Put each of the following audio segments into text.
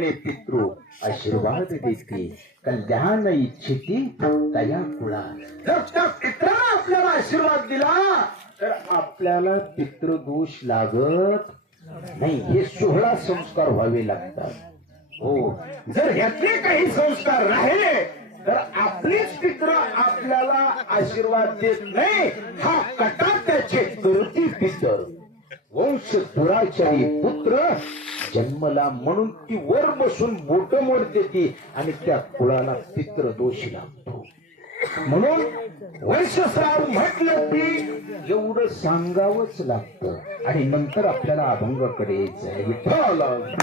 म्हणे पितृ आशीर्वाद देते. कल्याण इच्छिती तया कुळा जर त्या पित्रानं आपल्याला आशीर्वाद दिला तर आपल्याला पितृदोष लागत नाही. हे सोहळा संस्कार व्हावे लागतात. हो. जर ह्यातले काही संस्कार राहिले तर आपलेच पित्र आपल्याला आशीर्वाद देत नाही. हा कटा त्याचे कृती पितर. वंश दुराचारी पुत्र जन्मला म्हणून ती वर बसून बोट मोडते ती आणि त्या कुळाला पित्र दोष लागतो म्हणून वर्षश्राव म्हटलं की एवढं सांगावंच लागतं. आणि नंतर आपल्याला अभंगाकडे यायचं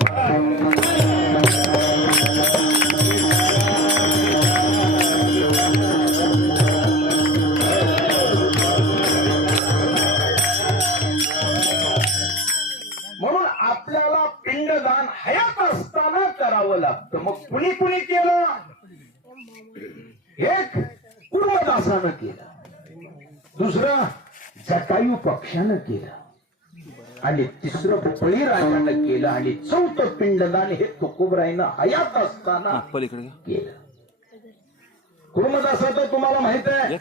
म्हणून आपल्याला पिंडदान हयात असताना करावं लागतं. मग कुणी कुणी केलं? एक कुर्मदासानं केलं. दुसरं जटायू पक्षानं केलं. आणि तिसरं बळीराजानं केलं. आणि चौथं पिंडदान हे तुकोबराईनं हयात असताना. केलं. कुर्मदासाचं तुम्हाला माहीत आहे.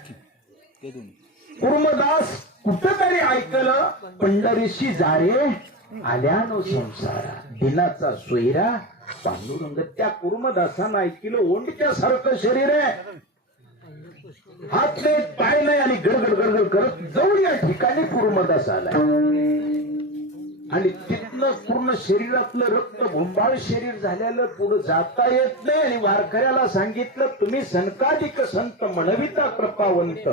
कुर्मदास कुठंतरी ऐकलं पंढरीशी जारे आल्यानो संसारा हिनाचा सोयरा पांडुरंग त्या कुर्मदासानं ऐकलं ओंडच्या सारखं शरीर आहे. हात नाही पाय नाही आणि गडगड गडगड करत जाऊन या ठिकाणी कुर्मदास आलाय. आणि तिथनं पूर्ण शरीरातलं रक्त भुंबाळ शरीर झालेलं पुढे जाता येत नाही. आणि वारकऱ्याला सांगितलं तुम्ही सनकाधिक संत म्हणविता कृपावंत.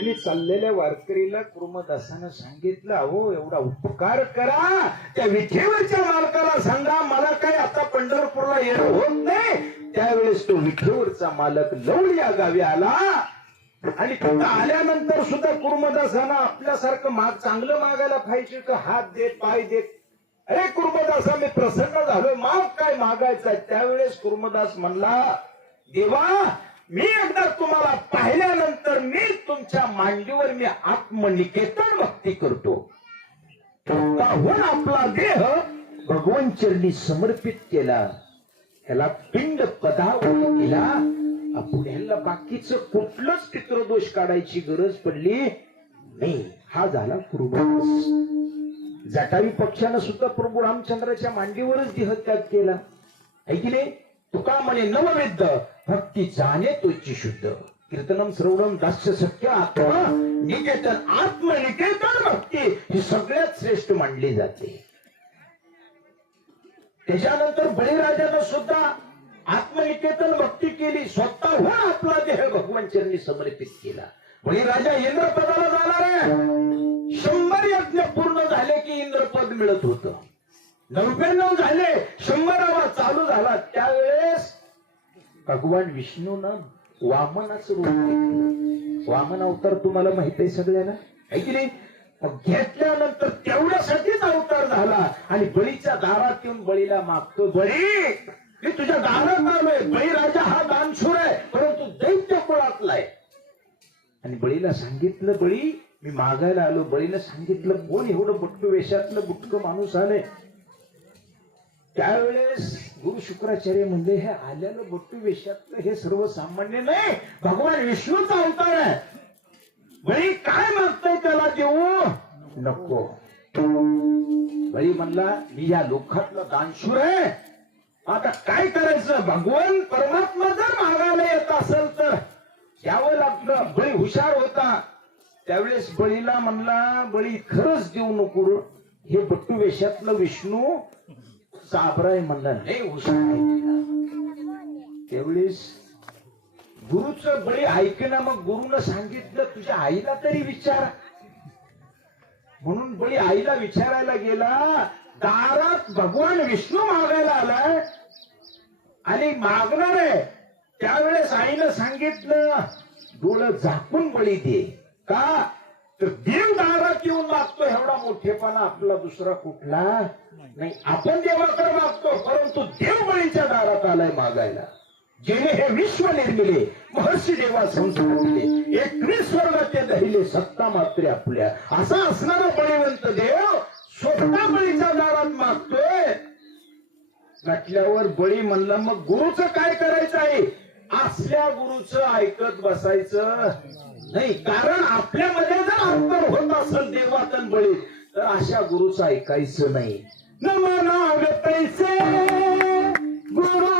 वाटेली चाललेल्या वारकरीला कुर्मदासानं सांगितलं अहो एवढा उपकार करा. त्या विठेवरच्या मालकाला सांगा मला काय आता पंढरपूरला येणं होत नाही. त्यावेळेस तो विठेवरचा मालक लवळ या गावी आला. आणि तिथं आल्यानंतर सुद्धा कुर्मदासानं आपल्यासारखं माग चांगलं मागायला पाहिजे का? हात दे पाय दे अरे कुर्मदासा मी प्रसन्न झालोय. माग काय मागायचा त्यावेळेस कुर्मदास म्हणला देवा मी एकदा तुम्हाला पाहिल्यानंतर मी तुमच्या मांडीवर मी आत्मनिकेतन भक्ती करतो. स्वतःहून आपला देह भगवान चरणी समर्पित केला. ह्याला पिंड पदावर केला. आपण ह्याला बाकीचं कुठलंच पित्रदोष काढायची गरज पडली नाही. हा झाला कुर्बास जटावी पक्षानं सुद्धा प्रभू रामचंद्राच्या मांडीवरच देहत्याग केला. है की नाही? तुका म्हणे नवविद्ध भक्ती जाणे तुझी शुद्ध. कीर्तनम श्रवणम दास्य सख्य आत्मा निकेतन आत्मनिकेतन भक्ती ही सगळ्यात श्रेष्ठ मानली जाते. त्याच्यानंतर बळीराजानं सुद्धा आत्मनिकेतन भक्ती केली स्वतःहून आपला देह भगवान चरणी समर्पित केला. बळीराजा इंद्रपदाला जाणार आहे. शंभर यज्ञ पूर्ण झाले की इंद्रपद मिळत होत. नव्याण्णव झाले शंभरावा चालू झाला भगवान विष्णूनं वामनाचं रूप वामन अवतार तुम्हाला माहीत आहे सगळ्यांना? आहे की नाही? मग घेतल्यानंतर तेवढ्यासाठीच अवतार झाला आणि बळीच्या दारात येऊन बळीला मागतो. बळी मी तुझ्या दारात आलोय. बळी राजा हा दानशूर आहे परंतु दैत्य कुळातला आहे? आणि बळीला सांगितलं बळी मी मागायला आलो. बळीला सांगितलं कोण एवढं बुटक वेशातलं बुटक माणूस आलंय? त्यावेळेस गुरु शुक्राचार्य म्हणजे हे आलेलं बट्टू वेशातलं हे सर्वसामान्य नाही. भगवान विष्णूचा अवतार आहे. बळी काय मागताय त्याला देऊ? नको. बळी म्हणला मी या लोकातला दानशूर आहे. आता काय करायचं? भगवान परमात्मा जर मागायला येत असेल तर द्यावं लागलं बळी हुशार होता. त्यावेळेस बळीला म्हणला बळी खरंच देऊ नको हे बट्टू वेशातलं विष्णू चाबराय म्हणला नाही हुशार आहे त्यावेळेस गुरुचं बळी ऐकणं मग गुरुनं सांगितलं तुझ्या आईला तरी विचार. म्हणून बळी आईला विचारायला गेला दारात भगवान विष्णू मागायला आलाय. आणि मागणार आहे. त्यावेळेस आईनं सांगितलं डोळं झाकून बळी दे. का? देव दारात येऊन मागतो एवढा मोठेपणा आपला दुसरा कुठला? नाही. आपण देवाकडे मागतो परंतु देव बळीच्या दारात आलाय मागायला. जेणे हे विश्व निर्मिले महर्षी देवा संस्कृतीले एकवीस स्वर्गाचे दहिले सत्ता मात्रे आपल्या. असा असणारा बळीवंत देव स्वतः बळीच्या दारात मागतोय. म्हटल्यावर बळी म्हणला मग गुरुचं काय करायचं आहे? असल्या गुरुचं ऐकत बसायचं. नाही कारण आपल्यामध्ये जर अंतर होत असेल देवातन बळी तर अशा गुरुचं ऐकायचं नाही. नम नाव पैसे गुरु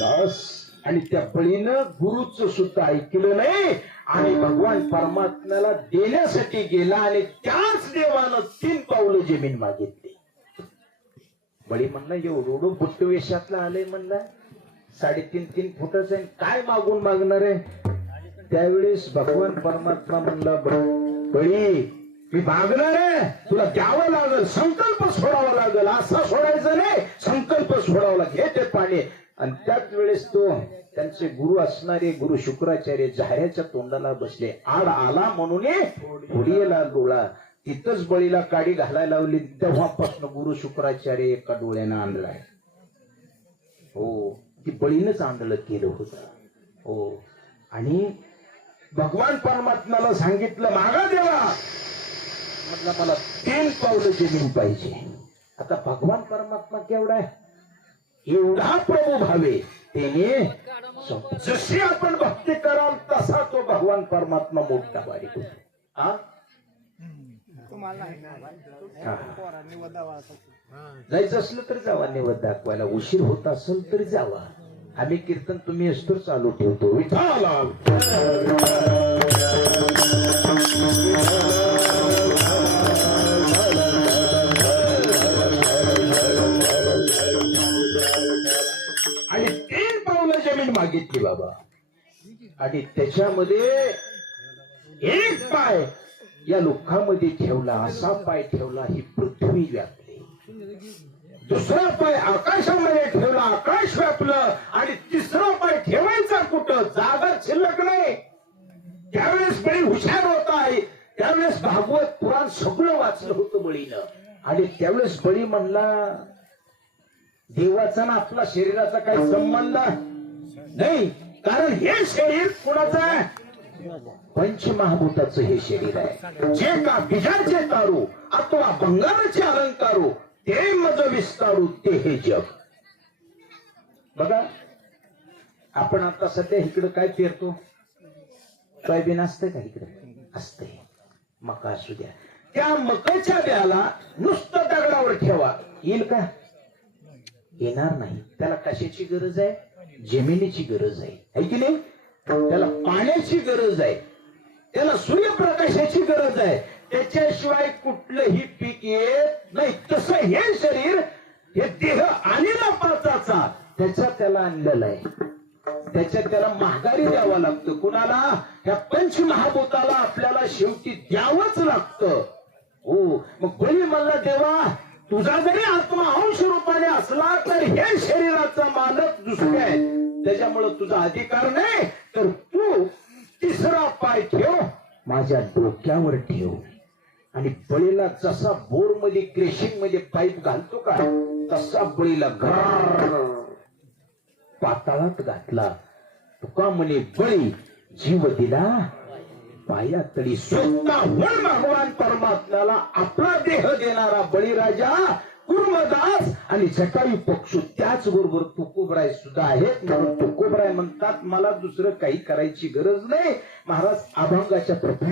बस आणि त्या बळीनं गुरुच सुद्धा ऐकलं नाही. आणि भगवान परमात्म्याला देण्यासाठी गेला आणि त्याच देवानं तीन पावलं जमीन मागितली. बळी म्हणला एवढं बुट्ट वेशातला आलंय म्हणला. साडेतीन तीन फुटच आहे. काय मागून मागणार आहे? त्यावेळेस भगवान परमात्मा म्हणला बळी मी भागणार आहे. तुला द्यावं लागल संकल्प सोडावा लागल. असा सोडायचं नाही. संकल्प सोडावा लागेल. हे ते पाणी आणि त्याच वेळेस तो त्यांचे गुरु असणारे गुरु शुक्राचार्य झाऱ्याच्या तोंडाला बसले. आड आला म्हणून होडीला डोळा. तिथंच बळीला काडी घालायला लावली. तेव्हापासून गुरु शुक्राचार्य एका डोळ्यानं आणलाय हो ती बळीनच आंधळ केलं होतं. हो. आणि भगवान परमात्म्याला सांगितलं मागा देवा. म्हटलं मला तीन पावलं जमीन पाहिजे. आता भगवान परमात्मा केवढा आहे? एवढा प्रभू भावे. त्याने जशी आपण भक्ती कराल तसा तो भगवान परमात्मा मोठा वारीत होतो. जायचं असलं तर जावा निवड दाखवायला. उशीर होत असेल तर जावा. आम्ही कीर्तन तुम्ही असतो चालू ठेवतो. विठाला मागितली बाबा. आणि त्याच्यामध्ये एक पाय या लोकांमध्ये ठेवला असा पाय ठेवला ही पृथ्वी व्यापली. दुसरा पाय आकाशामध्ये ठेवला आकाश व्यापलं आणि तिसरा पाय ठेवायचा कुठं? जागा शिल्लक नाही. त्यावेळेस बळी हुशार होत आहे. त्यावेळेस भागवत पुराण सगळं वाचलं होतं बळीनं. आणि त्यावेळेस बळी म्हणला देवाचा ना आपला शरीराचा काही संबंध नाही कारण हे शरीर कुणाचं आहे? पंचमहाभूताचं हे शरीर आहे. जे का बिजाचे तारू अथवा बंगाराचे अलंकारू ते मज विस्तारू ते हे जग. बघा आपण आता सध्या इकडं काय पेरतो सोयाबीन असतंय का इकडे? असतंय. मका असू द्या. त्या मकाच्या ब्याला नुसतं दगडावर ठेवा. येईल का? येणार नाही. त्याला कशाची गरज आहे? जमिनीची गरज आहे. है की नाही? त्याला पाण्याची गरज आहे. त्याला सूर्यप्रकाशाची गरज आहे. त्याच्याशिवाय कुठलंही पीक येत नाही. तसं हे शरीर हे देह आणलेला पाचाचा त्याच्या त्याला आणलेला आहे. त्याच्यात त्याला महागारी द्यावं लागतं. कुणाला? या पंचमहाभूताला आपल्याला शेवटी द्यावंच लागतं. हो. मग कोणी म्हणला देवा तुझा जरी आत्मा अंश रूपाने असला तर हे शरीराचा मालक दुसरे आहे. त्याच्यामुळं तुझा अधिकार नाही. तर तू तिसरा पाय ठेव माझ्या डोक्यावर ठेव. आणि बळीला जसा बोरमध्ये क्रेशिंगमध्ये पाईप घालतो का तसा बळीला घर पाताळात घातला. तुका म्हणे बळी जीव दिला. पाया तरी स्वतःहून भगवान परमात्म्याला आपला देह देणारा बळीराजा आणि सकाळी पक्षू त्याचबरोबर तुकोबराय सुद्धा आहेत. म्हणून तुकोबराय म्हणतात मला दुसरं काही करायची गरज नाही. महाराज अभंगाच्या प्रथम